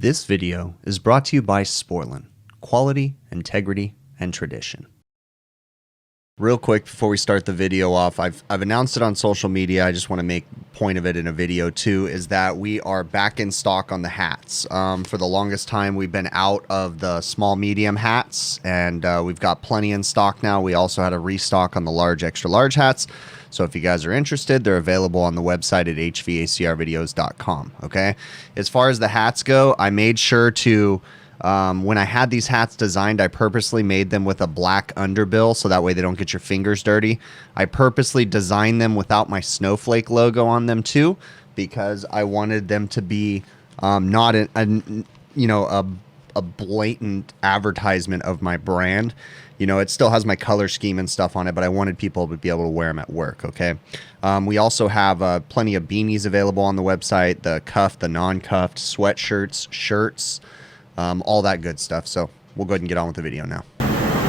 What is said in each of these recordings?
This video is brought to you by Sportland. Quality, integrity, and tradition. Real quick before we start the video off, I've announced it on social media. I just want to make point of it in a video too, is that we are back in stock on the hats. For the longest time, we've been out of the small medium hats, and we've got plenty in stock now. We also had a restock on the large, extra large hats. So if you guys are interested, they're available on the website at HVACRvideos.com. Okay. As far as the hats go, I made sure to, when I had these hats designed, I purposely made them with a black underbill so that way they don't get your fingers dirty. I purposely designed them without my snowflake logo on them too, because I wanted them to be not a blatant advertisement of my brand. You know, it still has my color scheme and stuff on it, but I wanted people to be able to wear them at work, okay? We also have plenty of beanies available on the website, the cuffed, the non-cuffed, sweatshirts, shirts, all that good stuff. So we'll go ahead and get on with the video now.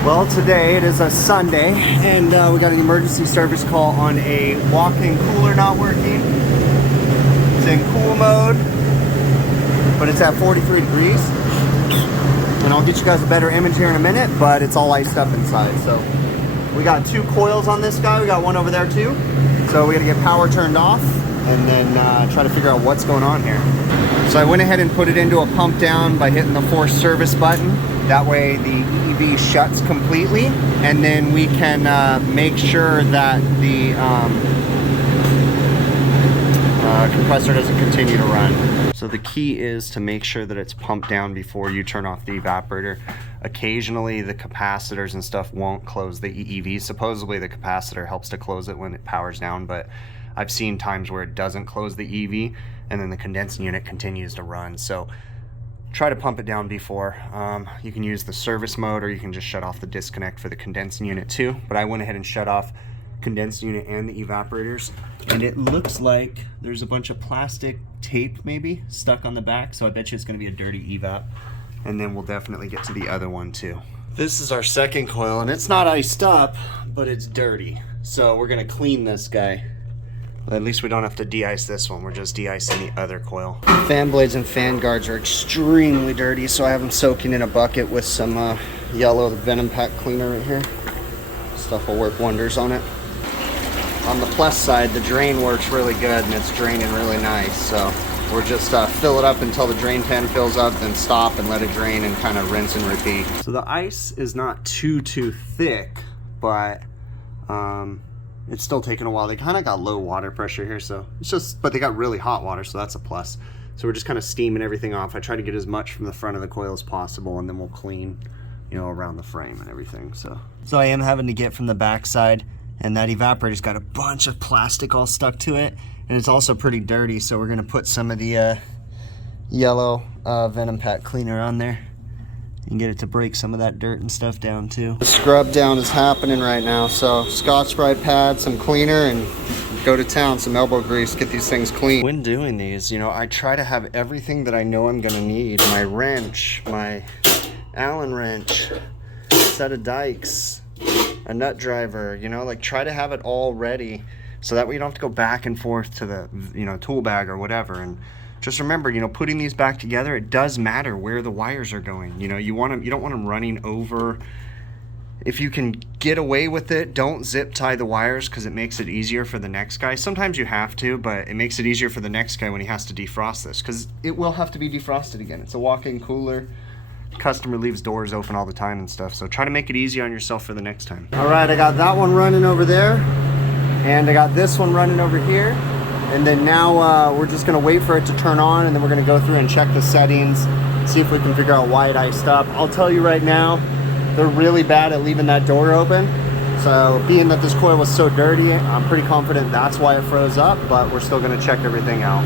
Well, today it is a Sunday, and we got an emergency service call on a walk-in cooler not working. It's in cool mode, but it's at 43 degrees. And I'll get you guys a better image here in a minute, but it's all iced up inside. So we got two coils on this guy. We got one over there too. So we got to get power turned off and then try to figure out what's going on here. So I went ahead and put it into a pump down by hitting the force service button. That way the EV shuts completely, and then we can make sure that the compressor doesn't continue to run. So the key is to make sure that it's pumped down before you turn off the evaporator. Occasionally the capacitors and stuff won't close the EEV. Supposedly the capacitor helps to close it when it powers down, but I've seen times where it doesn't close the EV and then the condensing unit continues to run. So try to pump it down before. You can use the service mode, or you can just shut off the disconnect for the condensing unit too. But I went ahead and shut off condensing unit and the evaporators, and it looks like there's a bunch of plastic tape maybe stuck on the back, so I bet you it's going to be a dirty evap, and then we'll definitely get to the other one too. This is our second coil, and it's not iced up, but it's dirty, so we're going to clean this guy. Well, at least we don't have to de-ice this one. We're just de-icing the other coil. Fan blades and fan guards are extremely dirty, so I have them soaking in a bucket with some yellow Venom Pack cleaner right here. Stuff will work wonders on it. On the plus side, the drain works really good and it's draining really nice. So we're just fill it up until the drain pan fills up, then stop and let it drain and kind of rinse and repeat. So the ice is not too thick, but it's still taking a while. They kind of got low water pressure here, so it's just, but they got really hot water, so that's a plus. So we're just kind of steaming everything off. I try to get as much from the front of the coil as possible, and then we'll clean, you know, around the frame and everything. So I am having to get from the back side. And that evaporator's got a bunch of plastic all stuck to it, and it's also pretty dirty, so we're gonna put some of the yellow Venom Pack cleaner on there and get it to break some of that dirt and stuff down too. The scrub down is happening right now, so Scotch-Brite pad, some cleaner, and go to town, some elbow grease, get these things clean. When doing these, you know, I try to have everything that I know I'm gonna need. My wrench, my Allen wrench, set of dikes, a nut driver, you know, like try to have it all ready so that way you don't have to go back and forth to the, you know, tool bag or whatever. And just remember, you know, putting these back together, it does matter where the wires are going. You know, you don't want them running over. If you can get away with it, don't zip tie the wires, because it makes it easier for the next guy. Sometimes you have to, but it makes it easier for the next guy when he has to defrost this, because it will have to be defrosted again. It's a walk-in cooler. Customer leaves doors open all the time and stuff, so try to make it easy on yourself for the next time. All right, I got that one running over there, and I got this one running over here, and then now we're just gonna wait for it to turn on, and then we're gonna go through and check the settings, see if we can figure out why it iced up. I'll tell you right now, they're really bad at leaving that door open, so being that this coil was so dirty, I'm pretty confident that's why it froze up, but we're still gonna check everything out.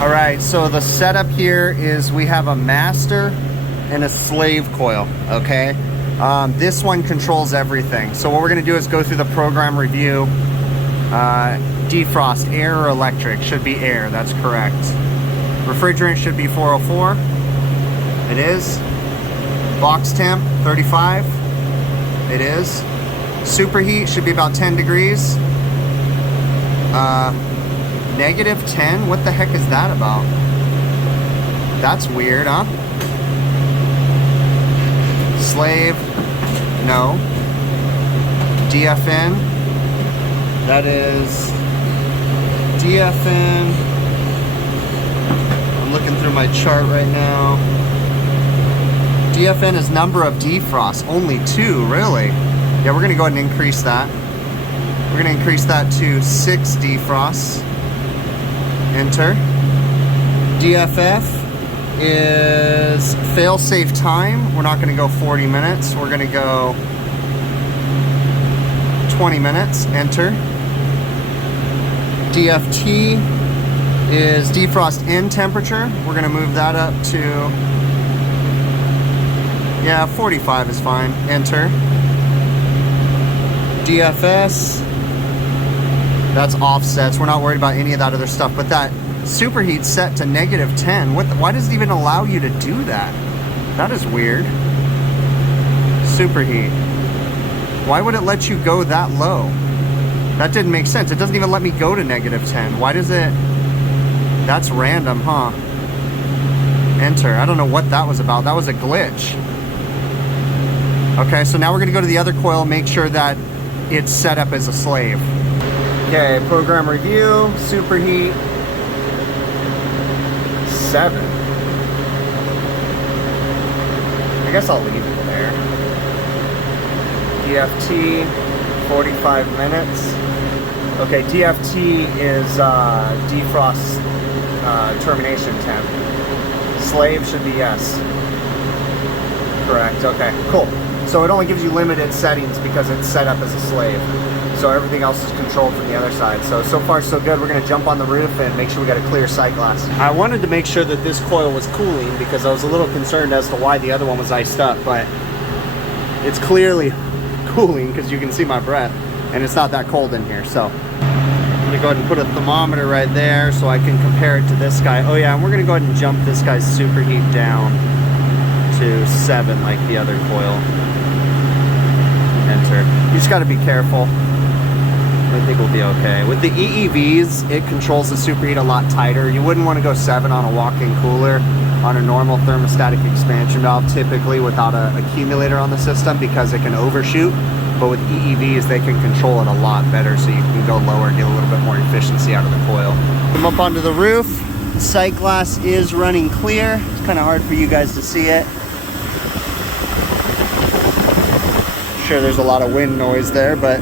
All right, so the setup here is we have a master and a slave coil, okay? This one controls everything. So what we're gonna do is go through the program review. Defrost, air or electric? Should be air, that's correct. Refrigerant should be 404. It is. Box temp, 35. It is. Superheat should be about 10 degrees. -10, what the heck is that about? That's weird, huh? Slave, no. DFN, that is DFN. I'm looking through my chart right now. DFN is number of defrosts, only 2, really? Yeah, we're gonna go ahead and increase that. We're gonna increase that to 6 defrosts. Enter. DFF is fail-safe time. We're not gonna go 40 minutes. We're gonna go 20 minutes. Enter. DFT is defrost end temperature. We're gonna move that up to, yeah, 45 is fine. Enter. DFS, that's offsets. We're not worried about any of that other stuff, but that superheat set to -10. Why does it even allow you to do that? That is weird. Superheat. Why would it let you go that low? That didn't make sense. It doesn't even let me go to -10. Why does it? That's random, huh? Enter. I don't know what that was about. That was a glitch. Okay, so now we're gonna go to the other coil, make sure that it's set up as a slave. Okay, program review, superheat, 7. I guess I'll leave it there. DFT, 45 minutes. Okay, DFT is defrost termination temp. Slave should be yes. Correct, okay, cool. So it only gives you limited settings because it's set up as a slave. So everything else is controlled from the other side. So far so good. We're gonna jump on the roof and make sure we got a clear sight glass. I wanted to make sure that this coil was cooling because I was a little concerned as to why the other one was iced up, but it's clearly cooling because you can see my breath and it's not that cold in here. So I'm gonna go ahead and put a thermometer right there so I can compare it to this guy. Oh yeah, and we're gonna go ahead and jump this guy's superheat down to 7 like the other coil. Enter. You just gotta be careful. I think we'll be okay. With the EEVs, it controls the superheat a lot tighter. You wouldn't want to go 7 on a walk-in cooler on a normal thermostatic expansion valve, typically without an accumulator on the system because it can overshoot. But with EEVs, they can control it a lot better so you can go lower and get a little bit more efficiency out of the coil. Come up onto the roof. The sight glass is running clear. It's kind of hard for you guys to see it. Sure, there's a lot of wind noise there, but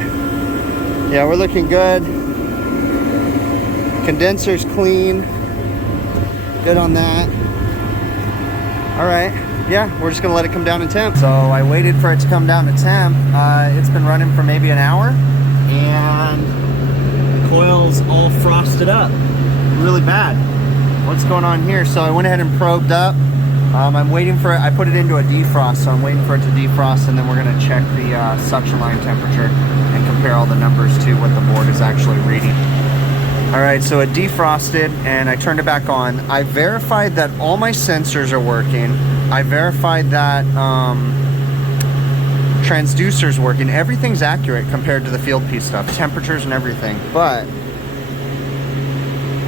yeah, we're looking good. Condenser's clean. Good on that. All right, yeah, we're just gonna let it come down in temp. So I waited for it to come down to temp. It's been running for maybe an hour and the coil's all frosted up really bad. What's going on here? So I went ahead and probed up. I'm waiting for it. I put it into a defrost, so I'm waiting for it to defrost, and then we're gonna check the suction line temperature and compare all the numbers to what the board is actually reading. All right, so it defrosted and I turned it back on. I verified that all my sensors are working. I verified that transducer's working. Everything's accurate compared to the field piece stuff, temperatures and everything. But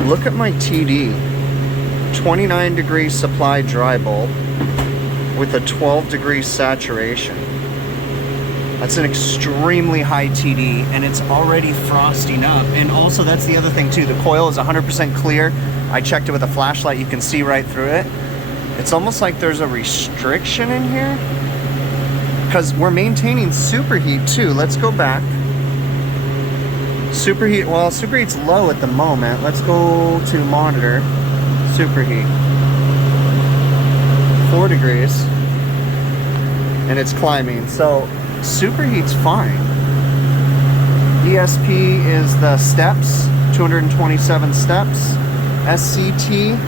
look at my TD. 29 degrees supply dry bulb with a 12 degree saturation. That's an extremely high TD and it's already frosting up. And also that's the other thing too, the coil is 100% clear. I checked it with a flashlight, you can see right through it. It's almost like there's a restriction in here because we're maintaining superheat too. Let's go back. Superheat, well, superheat's low at the moment. Let's go to monitor. Superheat, 4 degrees, and it's climbing. So superheat's fine. ESP is the steps, 227 steps. SCT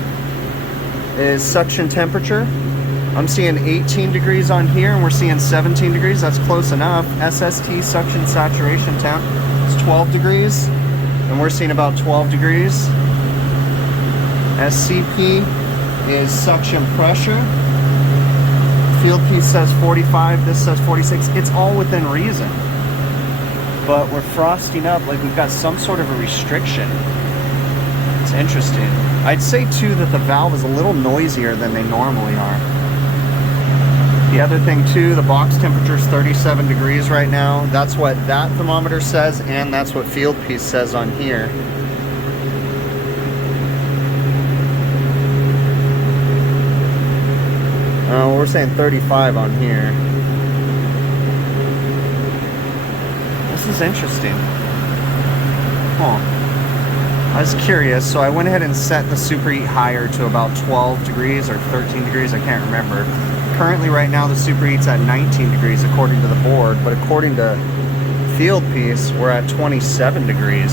is suction temperature. I'm seeing 18 degrees on here, and we're seeing 17 degrees. That's close enough. SST suction saturation temp is 12 degrees, and we're seeing about 12 degrees. SCP is suction pressure. Field piece says 45, this says 46. It's all within reason. But we're frosting up like we've got some sort of a restriction. It's That's interesting. I'd say too that the valve is a little noisier than they normally are. The other thing too, the box temperature is 37 degrees right now. That's what that thermometer says, and that's what field piece says on here. We're saying 35 on here. This is interesting. Huh. I was curious, so I went ahead and set the superheat higher to about 12 degrees or 13 degrees, I can't remember. Currently right now the superheat's at 19 degrees according to the board, but according to field piece, we're at 27 degrees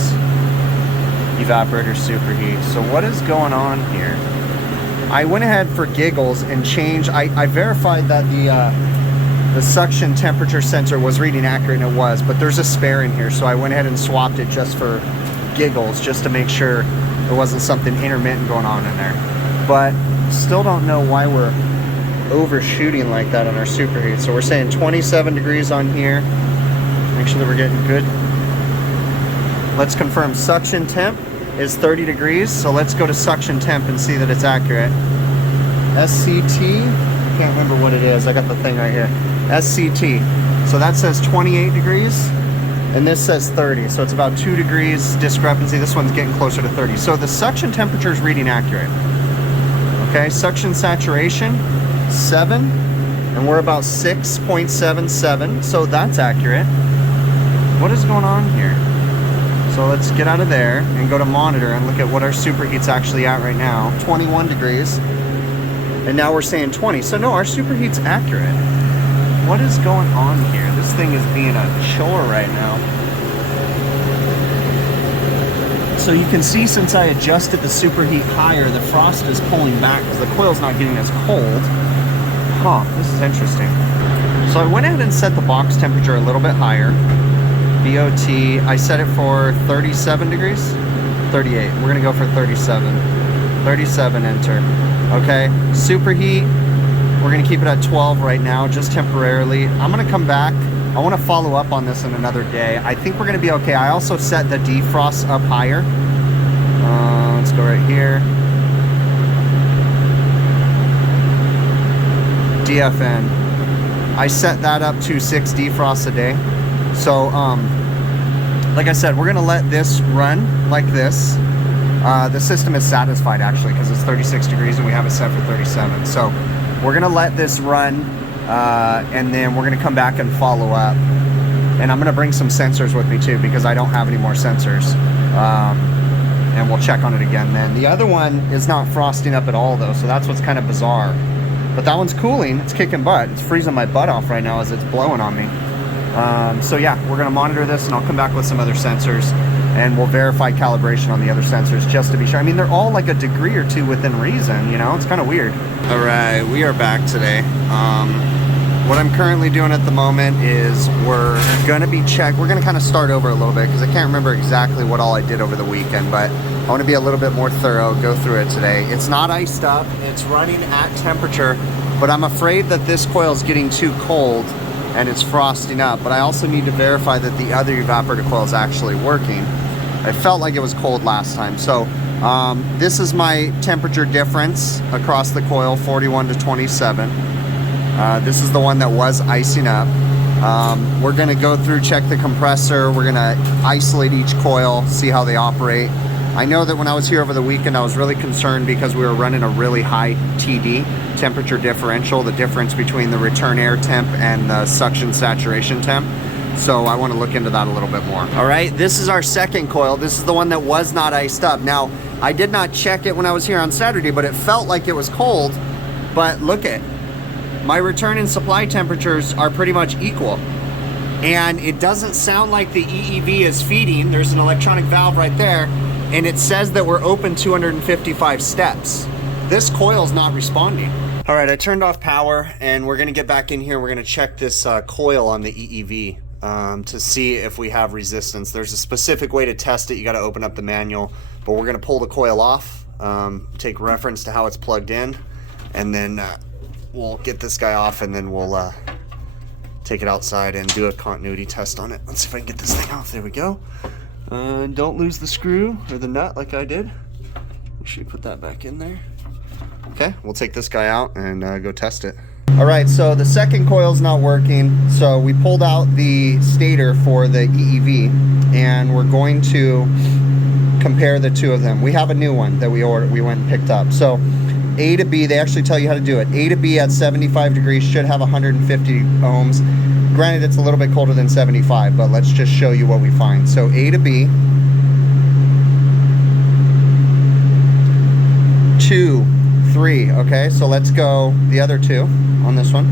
evaporator superheat. So what is going on here? I went ahead for giggles and changed, I verified that the suction temperature sensor was reading accurate, and it was, but there's a spare in here, so I went ahead and swapped it just for giggles, just to make sure there wasn't something intermittent going on in there. But still don't know why we're overshooting like that on our superheat. So we're saying 27 degrees on here. Make sure that we're getting good. Let's confirm suction temp is 30 degrees. So let's go to suction temp and see that it's accurate. SCT, can't remember what it is. I got the thing right here. SCT. So that says 28 degrees. And this says 30, so it's about 2 degrees discrepancy. This one's getting closer to 30. So the suction temperature is reading accurate. Okay, suction saturation, 7, and we're about 6.77, so that's accurate. What is going on here? So let's get out of there and go to monitor and look at what our superheat's actually at right now. 21 degrees, and now we're saying 20. So no, our superheat's accurate. What is going on here? This thing is being a chore right now. So you can see since I adjusted the superheat higher, the frost is pulling back because the coil's not getting as cold. Huh, this is interesting. So I went ahead and set the box temperature a little bit higher. BOT, I set it for 37 degrees? 38. We're gonna go for 37. 37, enter. Okay, superheat. We're gonna keep it at 12 right now, just temporarily. I'm gonna come back. I wanna follow up on this in another day. I think we're gonna be okay. I also set the defrost up higher. Let's go right here. DFN. I set that up to 6 defrosts a day. So, like I said, we're gonna let this run like this. The system is satisfied actually because it's 36 degrees and we have it set for 37. So we're gonna let this run and then we're gonna come back and follow up. And I'm gonna bring some sensors with me too because I don't have any more sensors. And we'll check on it again then. The other one is not frosting up at all though, so that's what's kind of bizarre. But that one's cooling, it's kicking butt. It's freezing my butt off right now as it's blowing on me. So yeah, we're gonna monitor this and I'll come back with some other sensors and we'll verify calibration on the other sensors just to be sure. I mean, they're all like a degree or two within reason, you know, it's kind of weird. All right, we are back today. What I'm currently doing at the moment is we're gonna kind of start over a little bit because I can't remember exactly what all I did over the weekend, but I wanna be a little bit more thorough, go through it today. It's not iced up, it's running at temperature, but I'm afraid that this coil is getting too cold and it's frosting up, but I also need to verify that the other evaporator coil is actually working. I felt like it was cold last time. So this is my temperature difference across the coil, 41 to 27. This is the one that was icing up. We're gonna go through, check the compressor. We're gonna isolate each coil, see how they operate. I know that when I was here over the weekend, I was really concerned because we were running a really high TD, temperature differential, the difference between the return air temp and the suction saturation temp. So I want to look into that a little bit more. All right, this is our second coil. This is the one that was not iced up. Now, I did not check it when I was here on Saturday, but it felt like it was cold. But look at, my return and supply temperatures are pretty much equal. And it doesn't sound like the EEV is feeding. There's an electronic valve right there. And it says that we're open 255 steps. This coil's not responding. All right, I turned off power and we're gonna get back in here. We're gonna check this coil on the EEV to see if we have resistance. There's a specific way to test it. You gotta open up the manual, but we're gonna pull the coil off, take reference to how it's plugged in, and then we'll get this guy off and then we'll take it outside and do a continuity test on it. Let's see if I can get this thing off. There we go. Don't lose the screw or the nut like I did. Make sure you put that back in there. Okay, we'll take this guy out and go test it. All right, so the second coil's not working. So we pulled out the stator for the EEV, and we're going to compare the two of them. We have a new one that we went and picked up. So A to B, they actually tell you how to do it. A to B at 75 degrees should have 150 ohms. Granted, it's a little bit colder than 75, but let's just show you what we find. So A to B, 2, 3, okay? So let's go the other two on this one.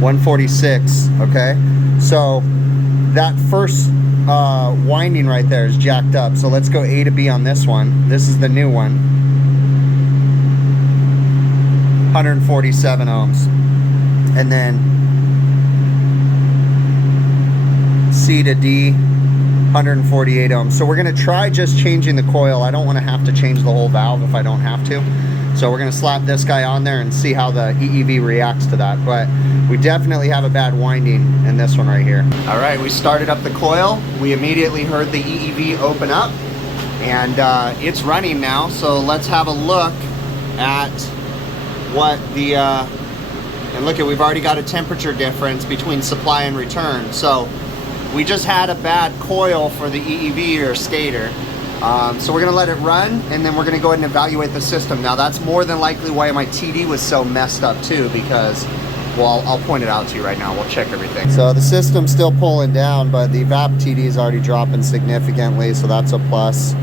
146, okay? So that first winding right there is jacked up. So let's go A to B on this one. This is the new one. 147 ohms. And then C to D, 148 ohms. So we're gonna try just changing the coil. I don't wanna have to change the whole valve if I don't have to. So we're gonna slap this guy on there and see how the EEV reacts to that. But we definitely have a bad winding in this one right here. All right, we started up the coil. We immediately heard the EEV open up, and it's running now. So let's have a look at what the, and look at, we've already got a temperature difference between supply and return. So we just had a bad coil for the EEV or stator. So we're gonna let it run, and then we're gonna go ahead and evaluate the system. Now that's more than likely why my TD was so messed up too, because, well, I'll point it out to you right now. We'll check everything. So the system's still pulling down, but the VAP TD is already dropping significantly, so that's a plus.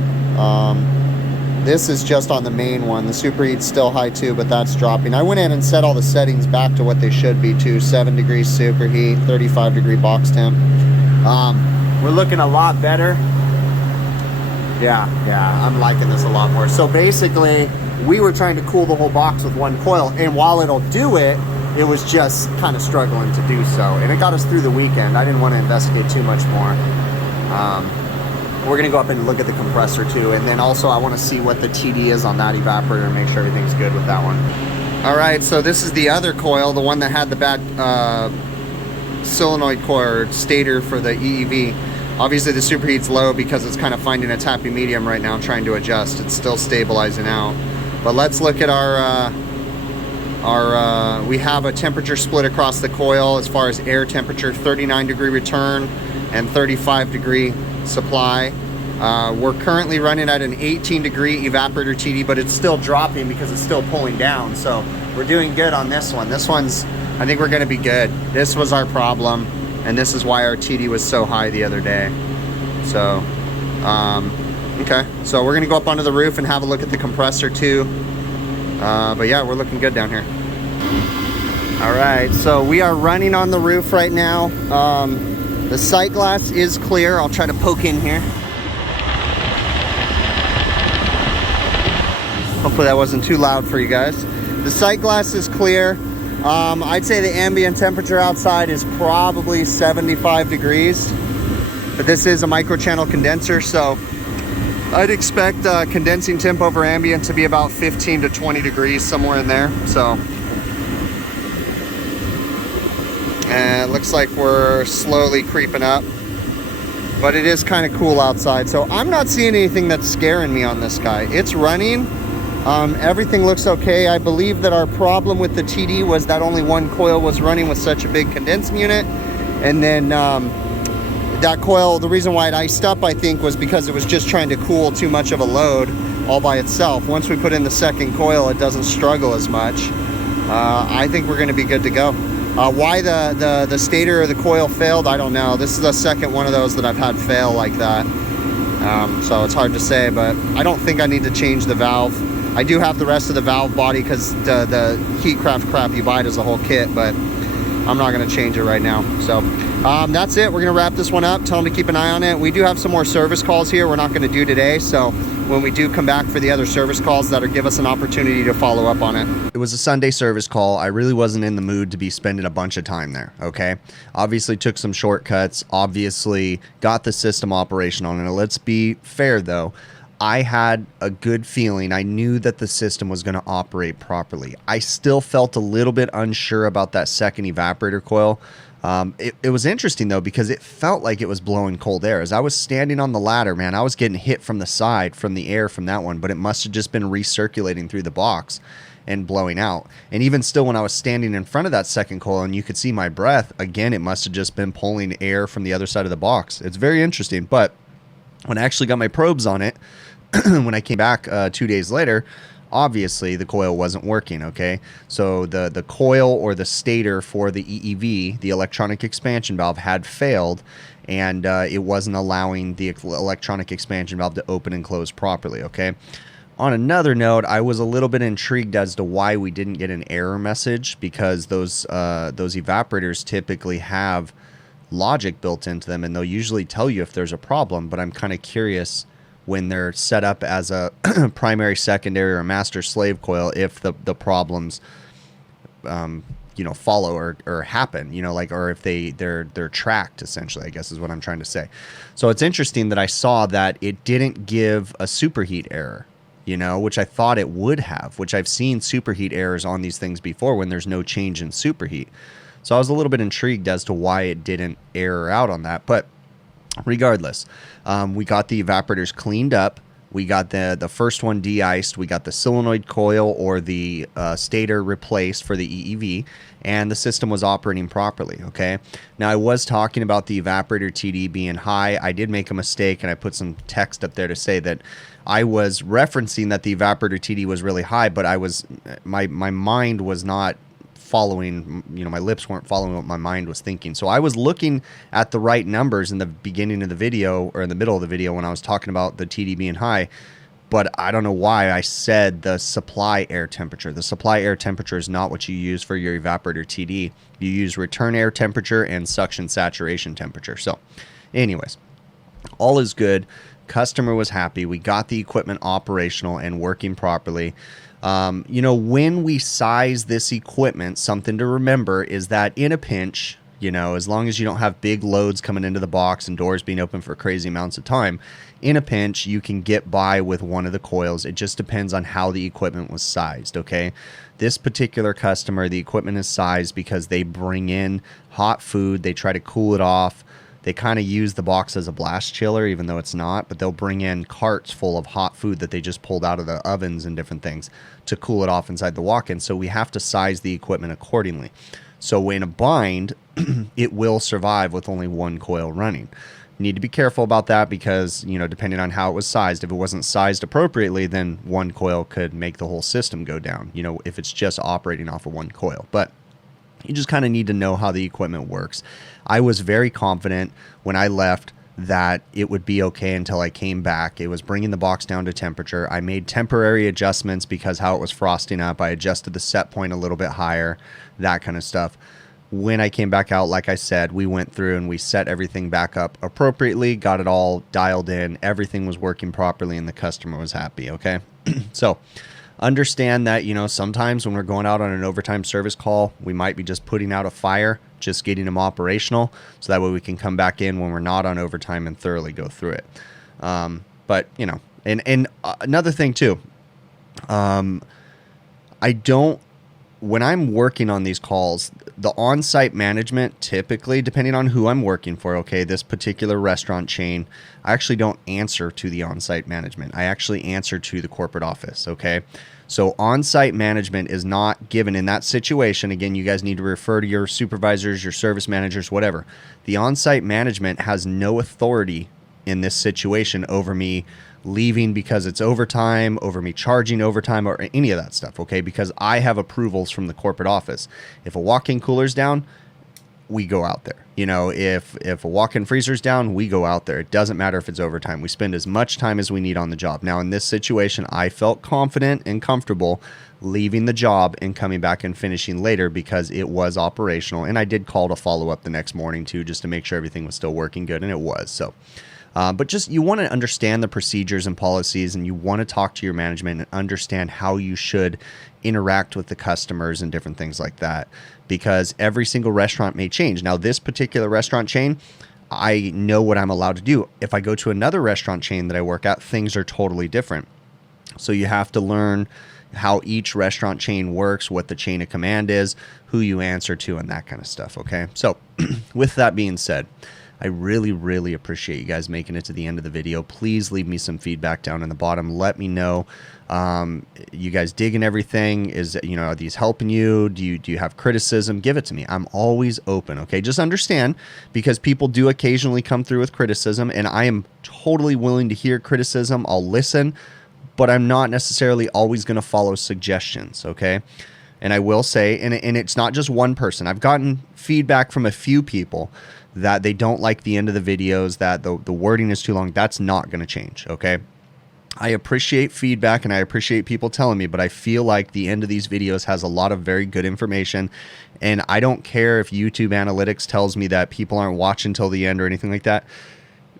This is just on the main one. The superheat's still high too, but that's dropping. I went in and set all the settings back to what they should be too. 7 degrees superheat, 35 degree box temp. We're looking a lot better. Yeah, I'm liking this a lot more. So basically, we were trying to cool the whole box with one coil, and while it'll do it, it was just kind of struggling to do so. And it got us through the weekend. I didn't want to investigate too much more. We're gonna go up and look at the compressor too, and then also I want to see what the TD is on that evaporator and make sure everything's good with that one. All right, so this is the other coil, the one that had the bad solenoid coil or stator for the EEV. Obviously the superheat's low because it's kind of finding its happy medium right now, trying to adjust. It's still stabilizing out. But let's look at our we have a temperature split across the coil as far as air temperature, 39 degree return and 35 degree supply. We're currently running at an 18 degree evaporator TD, but it's still dropping because it's still pulling down. So we're doing good on this one. This one's, I think we're gonna be good. This was our problem, and this is why our TD was so high the other day. So, okay. So we're gonna go up onto the roof and have a look at the compressor too. But yeah, we're looking good down here. All right, so we are running on the roof right now. The sight glass is clear. I'll try to poke in here. Hopefully that wasn't too loud for you guys. The sight glass is clear. I'd say the ambient temperature outside is probably 75 degrees, but this is a microchannel condenser, so I'd expect condensing temp over ambient to be about 15 to 20 degrees, somewhere in there. So, and it looks like we're slowly creeping up, but it is kind of cool outside. So I'm not seeing anything that's scaring me on this guy. It's running. Everything looks okay. I believe that our problem with the TD was that only one coil was running with such a big condensing unit, and then that coil, the reason why it iced up, I think, was because it was just trying to cool too much of a load all by itself. Once we put in the second coil, it doesn't struggle as much. I think we're going to be good to go. Why the stator or the coil failed, I don't know. This is the second one of those that I've had fail like that. So it's hard to say, but I don't think I need to change the valve. I do have the rest of the valve body because the Heatcraft crap, you buy it as a whole kit, but I'm not going to change it right now. So that's it. We're going to wrap this one up. Tell them to keep an eye on it. We do have some more service calls here we're not going to do today, so when we do come back for the other service calls, that'll give us an opportunity to follow up on it. It was a Sunday service call. I really wasn't in the mood to be spending a bunch of time there, okay? Obviously took some shortcuts, obviously got the system operational. And let's be fair though, I had a good feeling. I knew that the system was going to operate properly. I still felt a little bit unsure about that second evaporator coil. It was interesting though, because it felt like it was blowing cold air. As I was standing on the ladder, man, I was getting hit from the side from the air from that one, but it must have just been recirculating through the box and blowing out. And even still, when I was standing in front of that second coil and you could see my breath, again, it must have just been pulling air from the other side of the box. It's very interesting. But when I actually got my probes on it, when I came back 2 days later, obviously the coil wasn't working. Okay, so the coil or the stator for the EEV, the electronic expansion valve, had failed, and it wasn't allowing the electronic expansion valve to open and close properly. Okay. On another note, I was a little bit intrigued as to why we didn't get an error message, because those evaporators typically have logic built into them, and they'll usually tell you if there's a problem. But I'm kind of curious, when they're set up as a primary, secondary, or master slave coil, if the problems follow or happen, or if they're tracked, essentially, I guess is what I'm trying to say. So it's interesting that I saw that it didn't give a superheat error, which I thought it would have, which I've seen superheat errors on these things before when there's no change in superheat. So I was a little bit intrigued as to why it didn't error out on that. But regardless, we got the evaporators cleaned up. We got the first one de-iced. We got the solenoid coil or the stator replaced for the EEV, and the system was operating properly. Okay. Now, I was talking about the evaporator TD being high. I did make a mistake, and I put some text up there to say that I was referencing that the evaporator TD was really high, but my mind was not following, my lips weren't following what my mind was thinking. So I was looking at the right numbers in the beginning of the video, or in the middle of the video, when I was talking about the TD being high, but I don't know why I said the supply air temperature. The supply air temperature is not what you use for your evaporator TD. You use return air temperature and suction saturation temperature. So anyways, all is good. Customer was happy. We got the equipment operational and working properly. When we size this equipment, something to remember is that in a pinch, as long as you don't have big loads coming into the box and doors being open for crazy amounts of time, in a pinch, you can get by with one of the coils. It just depends on how the equipment was sized. Okay. This particular customer, the equipment is sized because they bring in hot food. They try to cool it off. They kind of use the box as a blast chiller, even though it's not, but they'll bring in carts full of hot food that they just pulled out of the ovens and different things to cool it off inside the walk-in. So we have to size the equipment accordingly. So in a bind, it will survive with only one coil running. You need to be careful about that because, depending on how it was sized, if it wasn't sized appropriately, then one coil could make the whole system go down, if it's just operating off of one coil. But you just kind of need to know how the equipment works. I was very confident when I left that it would be okay until I came back. It was bringing the box down to temperature. I made temporary adjustments because how it was frosting up. I adjusted the set point a little bit higher, that kind of stuff. When I came back out, like I said, we went through and we set everything back up appropriately, got it all dialed in. Everything was working properly and the customer was happy. Okay. So understand that, sometimes when we're going out on an overtime service call, we might be just putting out a fire, just getting them operational. So that way we can come back in when we're not on overtime and thoroughly go through it. But, and another thing too, when I'm working on these calls, the on-site management, typically, depending on who I'm working for, okay, this particular restaurant chain, I actually don't answer to the on-site management. I actually answer to the corporate office, okay? So on-site management is not given in that situation. Again, you guys need to refer to your supervisors, your service managers, whatever. The on-site management has no authority in this situation over me leaving because it's overtime, over me charging overtime, or any of that stuff, okay? Because I have approvals from the corporate office. If a walk-in cooler's down, we go out there. If a walk-in freezer's down, we go out there. It doesn't matter if it's overtime. We spend as much time as we need on the job. Now, in this situation, I felt confident and comfortable leaving the job and coming back and finishing later because it was operational. And I did call to follow up the next morning too, just to make sure everything was still working good, and it was. So but just, you want to understand the procedures and policies, and you want to talk to your management and understand how you should interact with the customers and different things like that, because every single restaurant may change. Now, this particular restaurant chain, I know what I'm allowed to do. If I go to another restaurant chain that I work at, things are totally different. So you have to learn, how each restaurant chain works, what the chain of command is, who you answer to, and that kind of stuff. Okay. So with that being said, I really, really appreciate you guys making it to the end of the video. Please leave me some feedback down in the bottom. Let me know. You guys digging everything? Are these helping you? Do you have criticism? Give it to me. I'm always open. Okay. Just understand, because people do occasionally come through with criticism, and I am totally willing to hear criticism. I'll listen, but I'm not necessarily always going to follow suggestions. Okay. And I will say, and it's not just one person. I've gotten feedback from a few people that they don't like the end of the videos, that the wording is too long. That's not going to change, okay? I appreciate feedback and I appreciate people telling me, but I feel like the end of these videos has a lot of very good information, and I don't care if YouTube analytics tells me that people aren't watching till the end or anything like that.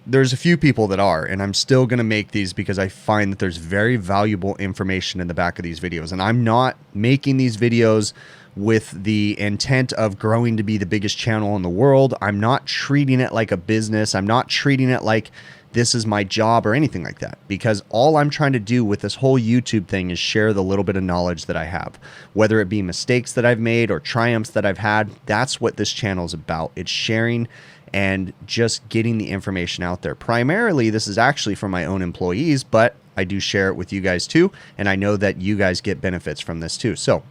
There's a few people that are, and I'm still going to make these because I find that there's very valuable information in the back of these videos, and I'm not making these videos with the intent of growing to be the biggest channel in the world. I'm not treating it like a business. I'm not treating it like this is my job or anything like that, because all I'm trying to do with this whole YouTube thing is share the little bit of knowledge that I have, whether it be mistakes that I've made or triumphs that I've had. That's what this channel is about. It's sharing and just getting the information out there. Primarily, this is actually for my own employees, but I do share it with you guys too, and I know that you guys get benefits from this too. So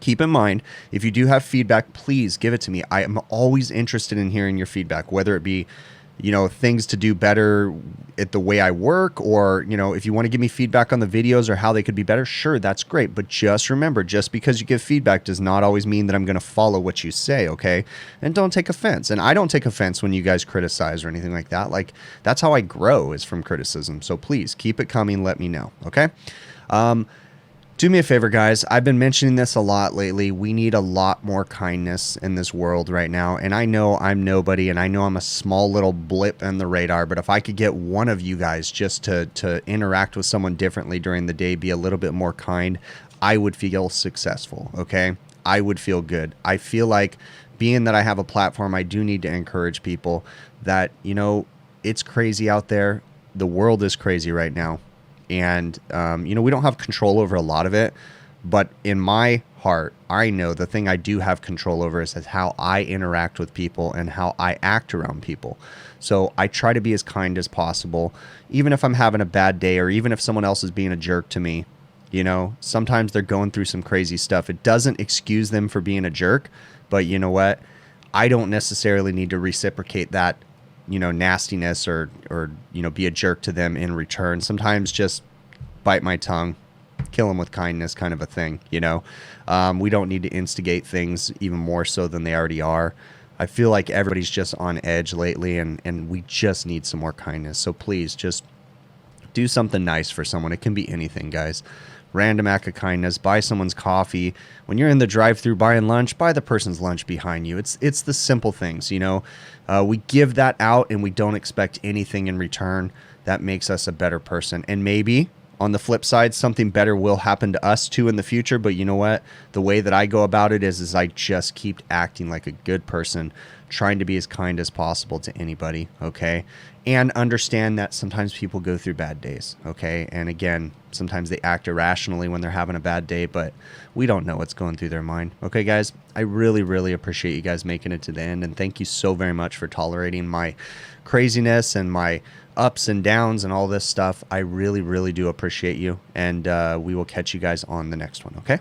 keep in mind, if you do have feedback, please give it to me. I am always interested in hearing your feedback, whether it be, things to do better at the way I work, or, if you want to give me feedback on the videos or how they could be better, sure, that's great. But just remember, just because you give feedback does not always mean that I'm going to follow what you say, okay? And don't take offense. And I don't take offense when you guys criticize or anything like that. Like, that's how I grow, is from criticism. So please keep it coming. Let me know, okay? Do me a favor, guys. I've been mentioning this a lot lately. We need a lot more kindness in this world right now. And I know I'm nobody, and I know I'm a small little blip in the radar, but if I could get one of you guys just to interact with someone differently during the day, be a little bit more kind, I would feel successful, okay? I would feel good. I feel like, being that I have a platform, I do need to encourage people that, it's crazy out there. The world is crazy right now. And, we don't have control over a lot of it, but in my heart, I know the thing I do have control over is how I interact with people and how I act around people. So I try to be as kind as possible, even if I'm having a bad day, or even if someone else is being a jerk to me. Sometimes they're going through some crazy stuff. It doesn't excuse them for being a jerk, but you know what? I don't necessarily need to reciprocate that nastiness or be a jerk to them in return. Sometimes just bite my tongue, kill them with kindness, kind of a thing. We don't need to instigate things even more so than they already are. I feel like everybody's just on edge lately, and we just need some more kindness. So please just do something nice for someone. It can be anything, guys. Random act of kindness. Buy someone's coffee. When you're in the drive-thru buying lunch, buy the person's lunch behind you. It's the simple things, we give that out and we don't expect anything in return. That makes us a better person. And maybe on the flip side, something better will happen to us too in the future. But you know what? The way that I go about it is I just keep acting like a good person, trying to be as kind as possible to anybody, okay? And understand that sometimes people go through bad days, okay? And again, sometimes they act irrationally when they're having a bad day, but we don't know what's going through their mind. Okay, guys, I really, really appreciate you guys making it to the end, and thank you so very much for tolerating my craziness and my ups and downs and all this stuff. I really, really do appreciate you, and we will catch you guys on the next one, okay?